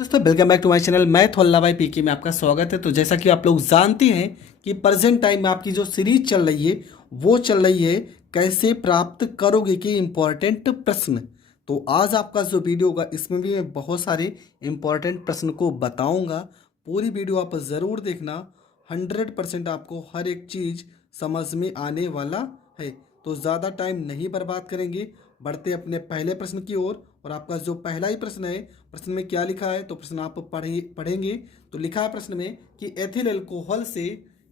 दोस्तों welcome back to my channel. मैं थोल्ला भाई पीके में आपका स्वागत है। तो जैसा कि आप लोग जानते हैं कि प्रेजेंट टाइम में आपकी जो सीरीज चल रही है वो चल रही है कैसे प्राप्त करोगे के इम्पोर्टेंट प्रश्न। तो आज आपका जो वीडियो होगा इसमें भी मैं बहुत सारे इम्पोर्टेंट प्रश्न को बताऊंगा। पूरी वीडियो आप ज़रूर देखना। 100% आपको हर एक चीज़ समझ में आने वाला है। तो ज़्यादा टाइम नहीं बर्बाद करेंगे, बढ़ते अपने पहले प्रश्न की ओर। और आपका जो पहला ही प्रश्न है, प्रश्न में क्या लिखा है तो प्रश्न आप पढ़ेंगे। तो लिखा है प्रश्न में कि एथिल अल्कोहल से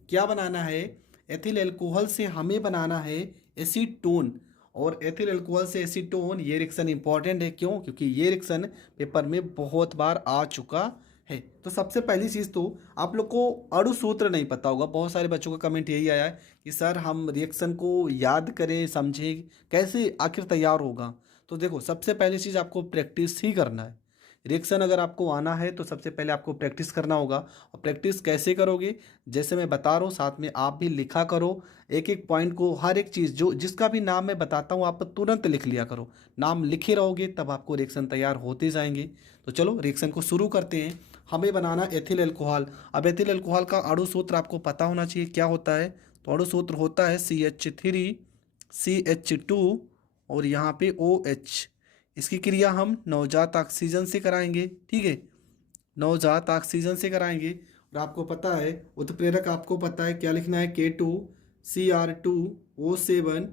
क्या बनाना है। एथिल अल्कोहल से हमें बनाना है एसीटोन। और एथिल अल्कोहल से एसीटोन, ये रिएक्शन इंपॉर्टेंट है। क्यों? क्योंकि ये रिएक्शन पेपर में बहुत बार आ चुका है। तो सबसे पहली चीज़ तो आप लोग को अणु सूत्र नहीं पता होगा। बहुत सारे बच्चों का कमेंट यही आया है कि सर हम रिएक्शन को याद करें, समझें, कैसे आखिर तैयार होगा। तो देखो, सबसे पहली चीज़ आपको प्रैक्टिस ही करना है। रिएक्शन अगर आपको आना है तो सबसे पहले आपको प्रैक्टिस करना होगा। और प्रैक्टिस कैसे करोगे? जैसे मैं बता रहा हूँ साथ में आप भी लिखा करो। एक एक पॉइंट को, हर एक चीज़ जो जिसका भी नाम मैं बताता हूँ आप तुरंत लिख लिया करो। नाम लिखे रहोगे तब आपको रिएक्शन तैयार होते जाएंगे। तो चलो रिएक्शन को शुरू करते हैं। हमें बनाना एथिल अल्कोहल। अब एथिल अल्कोहल का अणु सूत्र आपको पता होना चाहिए क्या होता है। तो अणु सूत्र होता है CH3 CH2 और यहाँ पे OH। इसकी क्रिया हम नवजात ऑक्सीजन से कराएंगे। ठीक है, नवजात ऑक्सीजन से कराएंगे। और आपको पता है उत्प्रेरक, आपको पता है क्या लिखना है, K2Cr2O7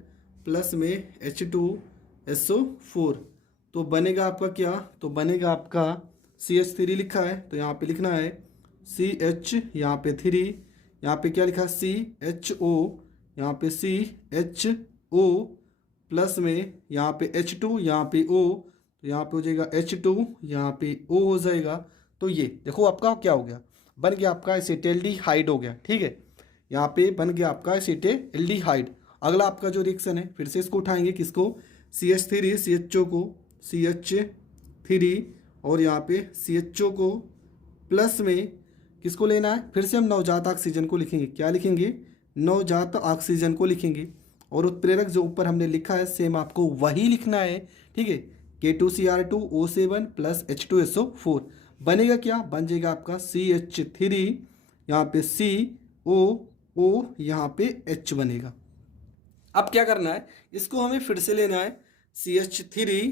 प्लस में H2SO4। तो बनेगा आपका क्या? तो बनेगा आपका CH3 लिखा है तो यहाँ पे लिखना है CH, यहाँ पे 3, यहाँ पे क्या लिखा है CHO, यहाँ पे CHO प्लस में यहाँ पे H2, यहाँ पे O, तो यहाँ पे हो जाएगा H2, यहाँ पे O हो जाएगा। तो ये देखो आपका क्या हो गया, बन गया आपका एसिटेल्डिहाइड हो गया। ठीक है, यहाँ पे बन गया आपका एसिटेल्डिहाइड। अगला आपका जो रिएक्शन है फिर से इसको उठाएंगे, किसको? CH3 CHO को, CH3 और यहाँ पे CHO को प्लस में किसको लेना है? फिर से हम नवजात ऑक्सीजन को लिखेंगे। क्या लिखेंगे? नवजात ऑक्सीजन को लिखेंगे। और उत्प्रेरक जो ऊपर हमने लिखा है सेम आपको वही लिखना है। ठीक है, K2Cr2O7 प्लस H2SO4 बनेगा क्या? बन जाएगा आपका CH3, यहाँ पे COO, यहाँ पे H बनेगा। अब क्या करना है, इसको हमें फिर से लेना है CH3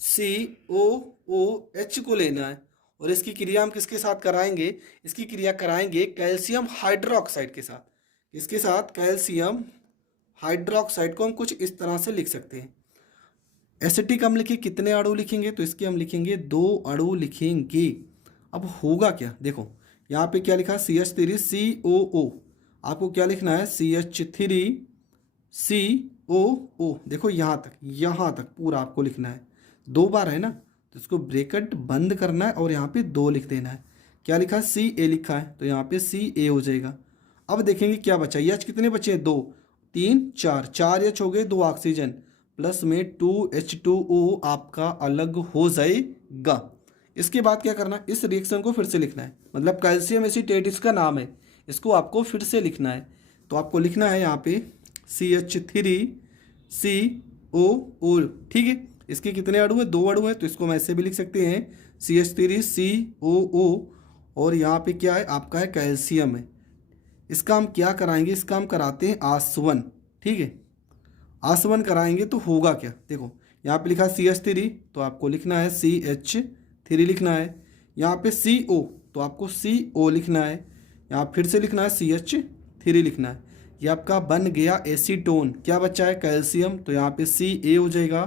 COOH को लेना है। और इसकी क्रिया हम किसके साथ कराएंगे? इसकी क्रिया कराएंगे कैल्शियम हाइड्रोक्साइड के साथ। इसके साथ कैल्शियम हाइड्रोक्साइड को हम कुछ इस तरह से लिख सकते हैं। एसिटिक अम्ल के कितने अणु लिखेंगे? तो इसके हम लिखेंगे 2 अणु लिखेंगे। अब होगा क्या? देखो यहाँ पे क्या लिखा है CH3 COO, आपको क्या लिखना है CH3 COO। देखो यहाँ तक पूरा आपको लिखना है। 2 बार है ना, तो इसको ब्रैकेट बंद करना है और यहाँ पे 2 लिख देना है। क्या लिखा है? CA लिखा है तो यहाँ पे CA हो जाएगा। अब देखेंगे क्या बचा। एच कितने बचे? 2 3 4, 4 एच हो गए, 2 ऑक्सीजन प्लस में 2H2O आपका अलग हो जाएगा। इसके बाद क्या करना, इस रिएक्शन को फिर से लिखना है। मतलब कैल्शियम एसीटेट इसका नाम है, इसको आपको फिर से लिखना है। तो आपको लिखना है यहाँ पे CH3 COO। ठीक है, इसके कितने अणु है? 2 अणु है, तो इसको हम ऐसे भी लिख सकते हैं CH3 COO। और यहाँ पे क्या है आपका? है कैल्शियम है। इसका हम क्या कराएंगे? इसका हम कराते हैं आसवन। ठीक है, आसवन कराएंगे तो होगा क्या? देखो यहाँ पे लिखा है CH3 तो आपको लिखना है CH3 लिखना है। यहाँ पे CO तो आपको CO लिखना है। यहाँ फिर से लिखना है CH3 लिखना है। ये आपका बन गया एसीटोन। क्या बचा है? कैल्शियम, तो यहाँ पे CA हो जाएगा।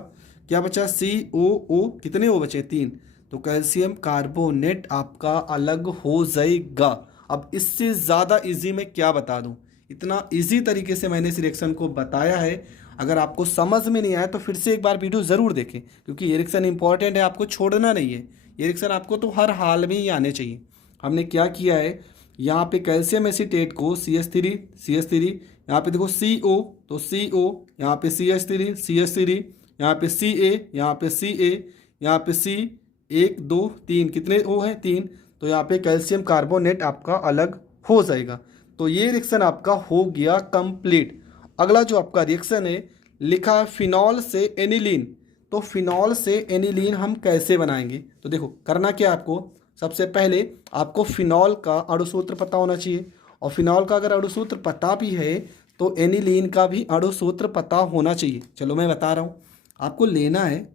क्या बचा? COO, कितने O बचे? 3, तो कैल्शियम कार्बोनेट आपका अलग हो जाएगा। अब इससे ज़्यादा इजी मैं क्या बता दूं? इतना इजी तरीके से मैंने इस रिएक्शन को बताया है। अगर आपको समझ में नहीं आया तो फिर से एक बार वीडियो ज़रूर देखें, क्योंकि ये रिएक्शन इंपॉर्टेंट है, आपको छोड़ना नहीं है। ये रिएक्शन आपको तो हर हाल में ही आने चाहिए। हमने क्या किया है, यहाँ पे कैल्शियम एसीटेट को CH3 यहाँ पे देखो CO, तो CO, यहाँ पे CH3 यहाँ पे CA, यहाँ पे CA, यहाँ पे C, 1 2 3, कितने O हैं? 3, तो यहाँ पे कैल्शियम कार्बोनेट आपका अलग हो जाएगा। तो ये रिएक्शन आपका हो गया कंप्लीट। अगला जो आपका रिएक्शन है लिखा है फिनॉल से एनिलीन। तो फिनॉल से एनिलीन हम कैसे बनाएंगे। तो देखो करना क्या है आपको, सबसे पहले आपको फिनॉल का अणुसूत्र पता होना चाहिए, और फिनॉल का अगर अणुसूत्र पता भी है तो एनिलीन का भी अणुसूत्र पता होना चाहिए। चलो मैं बता रहा हूँ, आपको लेना है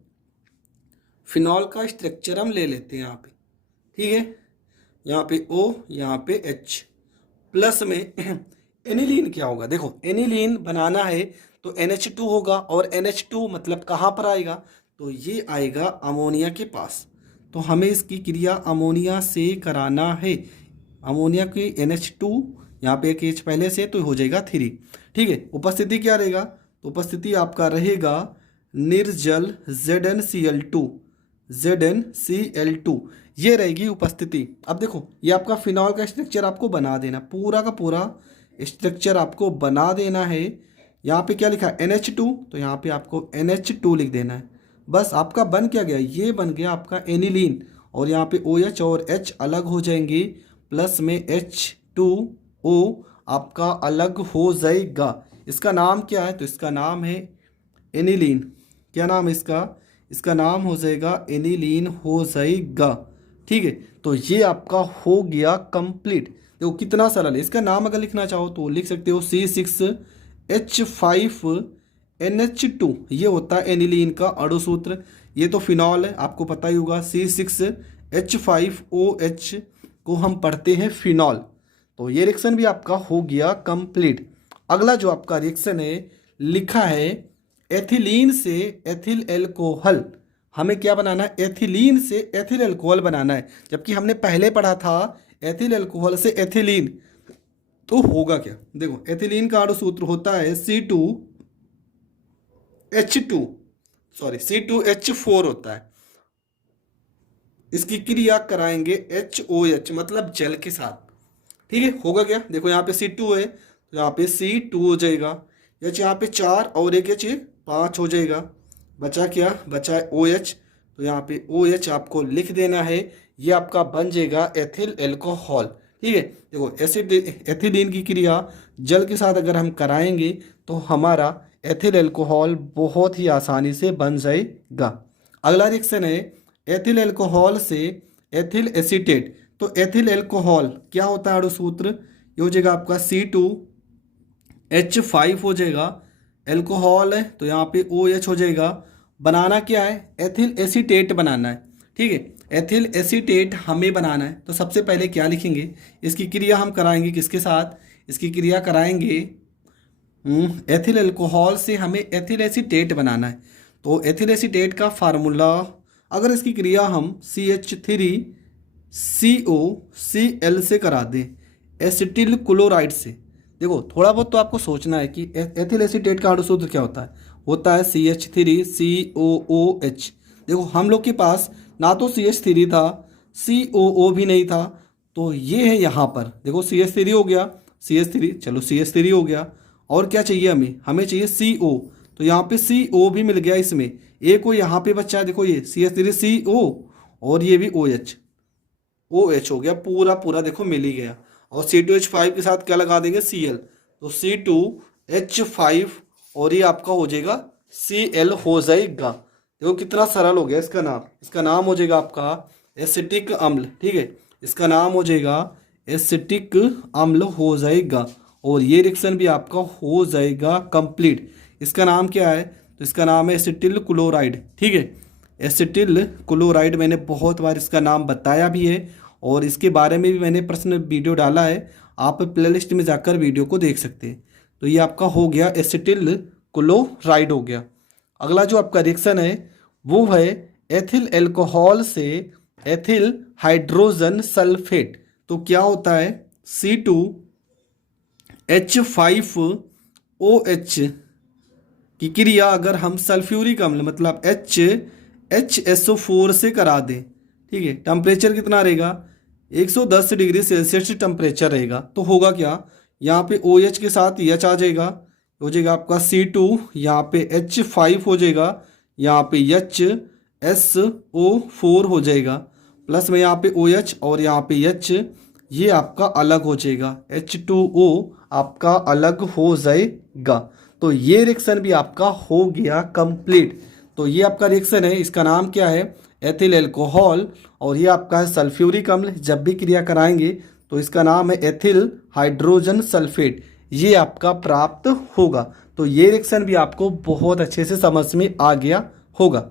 फिनॉल का स्ट्रक्चर, हम ले लेते हैं यहाँ पे, ठीक है। यहाँ पे O, यहाँ पे H, प्लस में एनिलीन क्या होगा, देखो एनिलीन बनाना है तो NH2 होगा, और NH2 मतलब कहाँ पर आएगा, तो ये आएगा अमोनिया के पास। तो हमें इसकी क्रिया अमोनिया से कराना है। अमोनिया की NH2, यहाँ पे एक H पहले से तो हो जाएगा 3, ठीक है। उपस्थिति क्या रहेगा, तो उपस्थिति आपका रहेगा निर्जल ZnCl2, ZnCl2 ये रहेगी उपस्थिति। अब देखो ये आपका फिनॉल का स्ट्रक्चर आपको बना देना, पूरा का पूरा स्ट्रक्चर आपको बना देना है। यहाँ पे क्या लिखा है NH2, तो यहाँ पे आपको NH2 लिख देना है। बस आपका बन क्या गया, ये बन गया आपका एनिलीन, और यहाँ पे OH और H अलग हो जाएंगे, प्लस में H2O आपका अलग हो जाएगा। इसका नाम क्या है, तो इसका नाम है एनिलीन। क्या नाम है इसका, इसका नाम हो जाएगा एनिलीन हो जाएगा, ठीक है। तो ये आपका हो गया कंप्लीट। देखो कितना सरल है। इसका नाम अगर लिखना चाहो तो लिख सकते हो C6H5NH2, ये होता है एनिलीन का अणुसूत्र। ये तो फिनॉल है, आपको पता ही होगा, C6H5OH को हम पढ़ते हैं फिनॉल। तो ये रिएक्शन भी आपका हो गया कंप्लीट। अगला जो आपका रिएक्शन है लिखा है एथिलीन से एथिल एल्कोहल। हमें क्या बनाना है, एथिलीन से एथिल एल्कोहल बनाना है, जबकि हमने पहले पढ़ा था एथिल एल्कोहल से एथिलीन। तो होगा क्या, देखो एथिलीन का अणुसूत्र होता है C2H4 होता है। इसकी क्रिया कराएंगे HOH मतलब जल के साथ, ठीक है। होगा क्या, देखो यहाँ पे C2 है तो यहाँ पे C2 हो जाएगा, H यहाँ पे 4 और एक H 5 हो जाएगा। बचा क्या, बचा है OH, तो यहाँ पे OH आपको लिख देना है। ये आपका बन जाएगा एथिल एल्कोहल, ठीक है। देखो एथिलीन की क्रिया जल के साथ अगर हम कराएंगे तो हमारा एथिल एल्कोहल बहुत ही आसानी से बन जाएगा। अगला रिएक्शन है एथिल एल्कोहल से एथिल एसीटेट। तो एथिल एल्कोहल क्या होता है अणुसूत्र, ये हो जाएगा आपका C2H5 हो जाएगा, एल्कोहल है तो यहाँ पे OH हो जाएगा। बनाना क्या है, एथिल एसीटेट बनाना है, ठीक है। एथिल एसीटेट हमें बनाना है, तो सबसे पहले क्या लिखेंगे, इसकी क्रिया हम कराएंगे किसके साथ, इसकी क्रिया कराएंगे एथिल एल्कोहल से हमें एथिल एसीटेट बनाना है। तो एथिल एसीटेट का फार्मूला, अगर इसकी क्रिया हम CH3COCl से करा दें एसिटिल क्लोराइड से। देखो थोड़ा बहुत तो आपको सोचना है कि एथिल एसीटेट का अणुसूत्र क्या होता है CH3COOH। देखो हम लोग के पास ना तो CH3 था, COO भी नहीं था, तो ये है यहाँ पर। देखो CH3 हो गया, CH3 चलो CH3 हो गया, और क्या चाहिए हमें चाहिए CO, तो यहाँ पे CO भी मिल गया इसमें। एक को यहाँ पे बच्चा है, देखो ये CH3CO और ये भी OH हो गया, पूरा पूरा देखो मिल ही गया। और C2H5 के साथ क्या लगा देंगे Cl, तो C2H5 और ये आपका हो जाएगा Cl हो जाएगा। देखो कितना सरल हो गया। इसका नाम हो जाएगा आपका एसिटिक अम्ल, ठीक है। इसका नाम हो जाएगा एसिटिक अम्ल हो जाएगा, और ये रिएक्शन भी आपका हो जाएगा कंप्लीट। इसका नाम क्या है, तो इसका नाम है एसिटिल क्लोराइड, ठीक है। एसिटिल क्लोराइड मैंने बहुत बार इसका नाम बताया भी है, और इसके बारे में भी मैंने प्रश्न वीडियो डाला है, आप प्लेलिस्ट में जाकर वीडियो को देख सकते हैं। तो ये आपका हो गया एसिटिल क्लोराइड हो गया। अगला जो आपका रिएक्शन है वो है एथिल एल्कोहल से एथिल हाइड्रोजन सल्फेट। तो क्या होता है C2H5OH की क्रिया अगर हम सल्फ्यूरिक अम्ल मतलब HSO4 से करा दें, ठीक है। टेम्परेचर कितना रहेगा, 110 डिग्री सेल्सियस टेम्परेचर रहेगा। तो होगा क्या, यहाँ पे OH के साथ H आ जाएगा, हो जाएगा आपका C2, यहाँ पे H5 हो जाएगा, यहाँ पे HSO4 हो जाएगा, प्लस में यहाँ पे OH और यहाँ पे H, ये आपका अलग हो जाएगा, H2O आपका अलग हो जाएगा। तो ये रिएक्शन भी आपका हो गया कंप्लीट। तो ये आपका रिएक्शन है, इसका नाम क्या है, एथिल अल्कोहल, और ये आपका है सल्फ्यूरिक अम्ल। जब भी क्रिया कराएंगे तो इसका नाम है एथिल हाइड्रोजन सल्फेट, ये आपका प्राप्त होगा। तो ये रिएक्शन भी आपको बहुत अच्छे से समझ में आ गया होगा।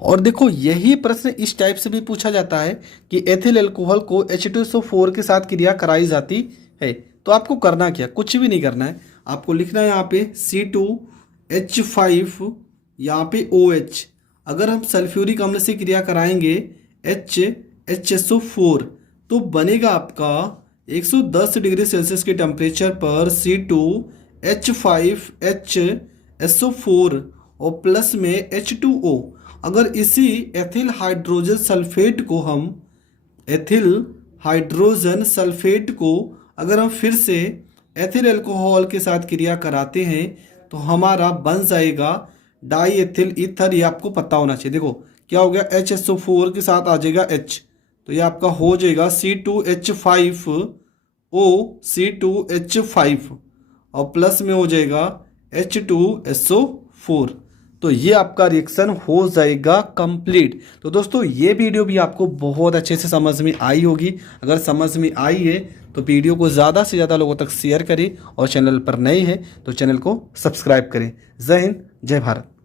और देखो यही प्रश्न इस टाइप से भी पूछा जाता है कि एथिल अल्कोहल को H2SO4 के साथ क्रिया कराई जाती है, तो आपको करना क्या, कुछ भी नहीं करना है, आपको लिखना है यहाँ पे C2H5 यहाँ पे OH। अगर हम सल्फ्यूरिक अम्ल से क्रिया कराएंगे HSO4 तो बनेगा आपका 110 डिग्री सेल्सियस के टेम्परेचर पर C2H5HSO4 और प्लस में H2O। अगर इसी एथिल हाइड्रोजन सल्फेट को हम अगर हम फिर से एथिल अल्कोहल के साथ क्रिया कराते हैं तो हमारा बन जाएगा डाई एथिल ईथर। ये आपको पता होना चाहिए। देखो क्या हो गया, HSO4 के साथ आ जाएगा H, तो ये आपका हो जाएगा C2H5O, और प्लस में हो जाएगा H2SO4। तो ये आपका रिएक्शन हो जाएगा कंप्लीट। तो दोस्तों ये वीडियो भी आपको बहुत अच्छे से समझ में आई होगी। अगर समझ में आई है तो वीडियो को ज़्यादा से ज़्यादा लोगों तक शेयर करें, और चैनल पर नए हैं तो चैनल को सब्सक्राइब करें। जय हिंद, जय भारत।